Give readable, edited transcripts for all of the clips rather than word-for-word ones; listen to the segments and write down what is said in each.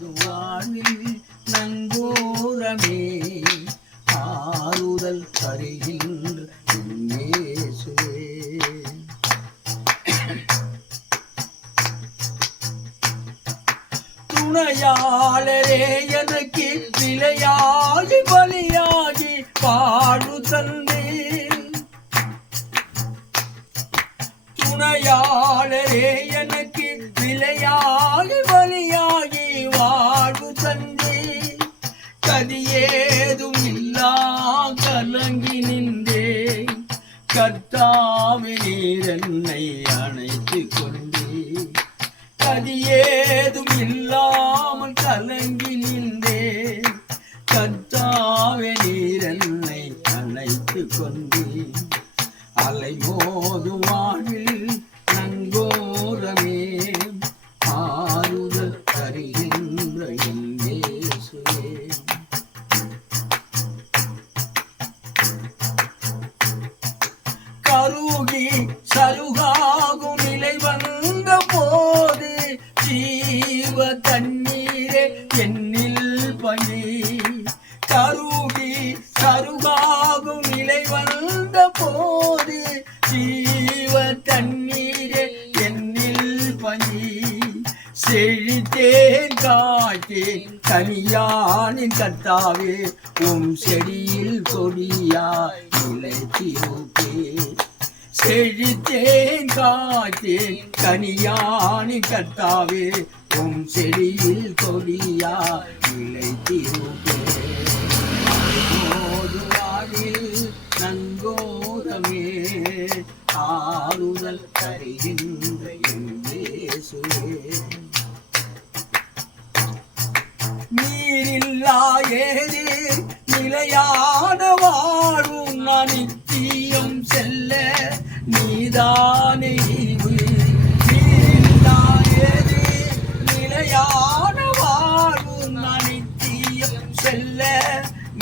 வாழ்வில் நங்கூரமே ஆறுதல் தருகின்ற இயேசுவே. துணையாளரே எனக்கு விலையாகி பலியாகி வாழ்வு தந்தேன். துணையாளரே எனக்கு விலையாகி பலியாகி வாழ்வு தந்தேன். கதியேதும் இல்லா கலங்கி நின்றேன். கர்த்தாவே நீர் என்னை அணைத்துக் கொண்டேன். கதியேதும் இல்லாமல் கலங்கி நின்றேன். கர்த்தாவே நீர் என்னை அணைத்துக் கொண்டேன். அலைமோதும் வாழ்வில் நங்கூரமே ஆறுதல் தருகின்ற என் இயேசுவே. கருகி சருகாகும் நிலை வந்த போது ஜீவ தண்ணீரே என்னில் பணி. கருகி சருகாகும் நிலை வந்த போது ஜீவ தண்ணீரே என்னில் பணி. செழித்தேன் காய்த்தேன் கனியானின் கர்த்தாவே செடியில் கொடியாய் நிலைத்திருப்பேன். செழித்தேன் காய்த்தேன் கனியானின் கர்த்தாவே செடியில் கொடியாய் நிலைத்திருப்பேன். நங்கோரமே ஆறுதல் தருகின்ற என் இயேசுவே. நீரில்லா ஏதே நிலையான வாழும் நான் நித்தியம் செல்ல நீதானே ஈவு. நீரில்லா ஏதே நிலையான வாழும் நான் நித்தியம் செல்ல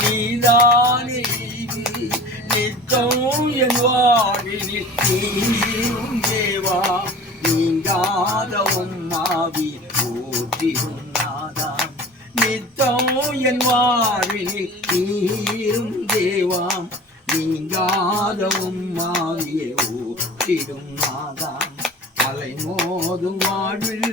நீதானே ஈவு. நித்தம் என் வாழ்வில் நீரும் தேவா நீங்காத உம்மாவி ஊற்றிடும் நாதா. நித்தம் என் வாழ்வில் நீரும் தேவாம் நீங்காத உம்மாவியை ஊற்றிடும் நாதா. அலை மோதும் வாழ்வில்